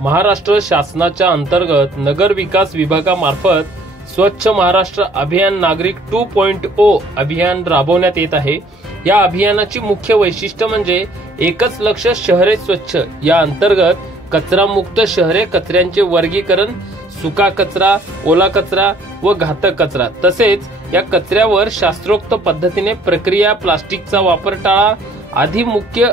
महाराष्ट्र शासनाच्या अंतर्गत नगर विकास विभागामार्फत स्वच्छ महाराष्ट्र अभियान नागरिक 2.0 अभियान राबवण्यात येत आहे। या अभियानाची मुख्य वैशिष्ट्य म्हणजे एकच लक्ष शहरे स्वच्छ। या अंतर्गत कचरा मुक्त शहरे, कचऱ्यांचे वर्गीकरण, सुका कचरा, ओला कचरा व घातक कचरा, तसेच या कचऱ्यावर शास्त्रोक्त पद्धतीने प्रक्रिया, प्लास्टिकचा वापर टाळा आदी मुख्य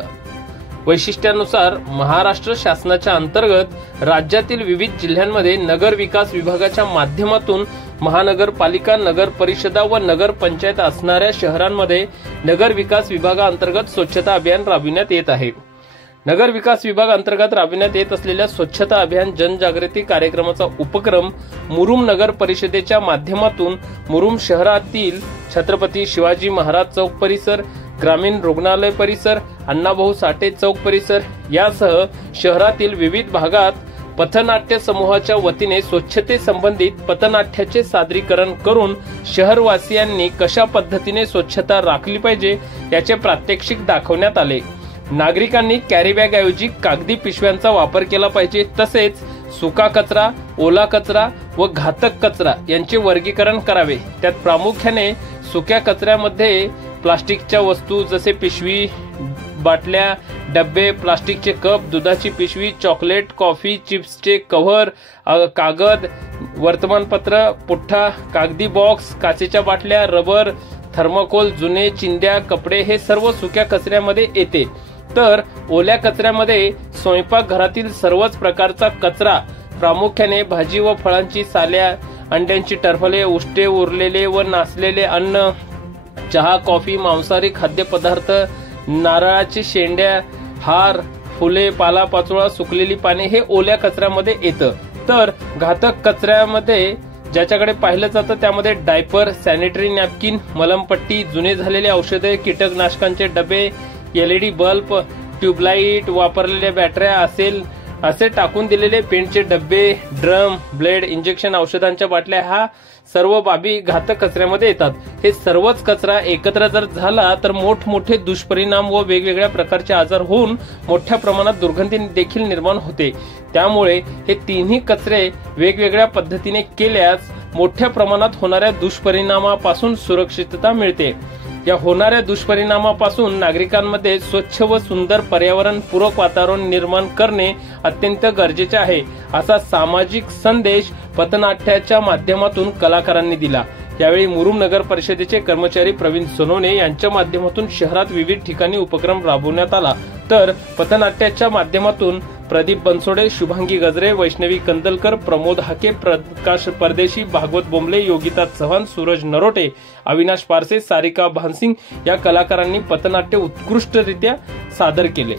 वैशिष्ट्यानुसार महाराष्ट्र शासनाच्या अंतर्गत राज्यातील विविध जिल्ह्यांमध्ये नगर विकास विभागाच्या माध्यमातून महानगरपालिका, नगर परिषदा व नगर पंचायत असणाऱ्या शहरांमध्ये नगर विकास विभागाअंतर्गत स्वच्छता अभियान राबविण्यात येत आहे। नगर विकास विभाग अंतर्गत राबविण्यात येत असलेल्या स्वच्छता अभियान जनजागृती कार्यक्रमाचा उपक्रम मुरुम नगर परिषदेच्या माध्यमातून मुरुम शहरातील छत्रपती शिवाजी महाराज चौक परिसर, ग्रामीण रुग्णालय परिसर, अण्णाभाऊ साठे चौक परिसर यासह शहरातील विविध भागात पथनाट्य समूहाच्या वतीने स्वच्छते संबंधित पथनाट्याचे सादरीकरण करून शहरवासियांनी कशा पद्धतीने स्वच्छता राखली पाहिजे याचे प्रात्यक्षिक दाखवण्यात आले। नागरिकांनी कॅरीबॅग ऐवजी कागदी पिशव्यांचा वापर केला पाहिजे, तसेच सुका कचरा, ओला कचरा व घातक कचरा यांचे वर्गीकरण करावे। त्यात प्रामुख्याने सुक्या कचऱ्यामध्ये प्लास्टिकच्या वस्तू जसे पिशवी, बाटल्या, डब्बे, प्लास्टिकचे कप, दुधाची पिशवी, चॉकलेट, कॉफी, चिप्सचे कव्हर, कागद, वर्तमानपत्र, पुठ्ठा, कागदी बॉक्स, काचेच्या बाटल्या, रबर, थर्माकोल, जुने चिंध्या, कपडे हे सर्व सुक्या कचऱ्यामध्ये येते। तर ओल्या कचऱ्यामध्ये स्वयंपाकघरातील सर्वच प्रकारचा कचरा, प्रामुख्याने भाजी व फळांची साल्या, अंड्यांची टरफले, उष्टे, उरलेले व नासलेले अन्न, चहा, कॉफी, मांसाहारी खाद्यपदार्थ, नारळाची शेंड्या, हार, फुले, पालापाचोळा, सुकलेली पाने हे ओल्या कचऱ्यामध्ये येतं। तर घातक कचऱ्यामध्ये ज्याच्याकडे पाहिलं जातं त्यामध्ये डायपर, सॅनिटरी नॅपकिन, मलमपट्टी, जुने झालेले औषधे, कीटकनाशकांचे डबे, LED बल्ब, ट्यूबलाईट, वापरलेल्या बॅटऱ्या असे टाकून दिलेले पेंटचे डबे, ड्रम, ब्लेड, इंजेक्शन औषधांच्या बाटल्या ह्या सर्व बाबी घातक कचऱ्यामध्ये येतात। हे सर्वच कचरा एकत्र जर झाला तर मोठमोठे दुष्परिणाम व वेगवेगळ्या प्रकारचे आजार होऊन मोठ्या प्रमाणात दुर्गंधी देखील निर्माण होते। त्यामुळे हे तिन्ही कचरे वेगवेगळ्या पद्धतीने केल्यास मोठ्या प्रमाणात होणाऱ्या दुष्परिणामापासून सुरक्षितता मिळते। या होणाऱ्या दुष्परिणामापासून नागरिकांमध्ये स्वच्छ व सुंदर पर्यावरण पूरक वातावरण निर्माण करणे अत्यंत गरजेचे आहे, असा सामाजिक संदेश पथनाट्याच्या माध्यमातून कलाकारांनी दिला। यावेळी मुरुम नगर परिषदेचे कर्मचारी प्रवीण सोनवणे यांच्या माध्यमातून शहरात विविध ठिकाणी उपक्रम राबवण्यात आला। तर पथनाट्याच्या माध्यमातून प्रदीप बनसोडे, शुभांगी गजरे, वैष्णवी कंदलकर, प्रमोद हाके, प्रकाश परदेशी, भागवत बोंबले, योगिता चव्हाण, सूरज नरोटे, अविनाश पारसे, सारिका भानसिंग या कलाकारांनी पथनाट्य उत्कृष्टरित्या सादर केले।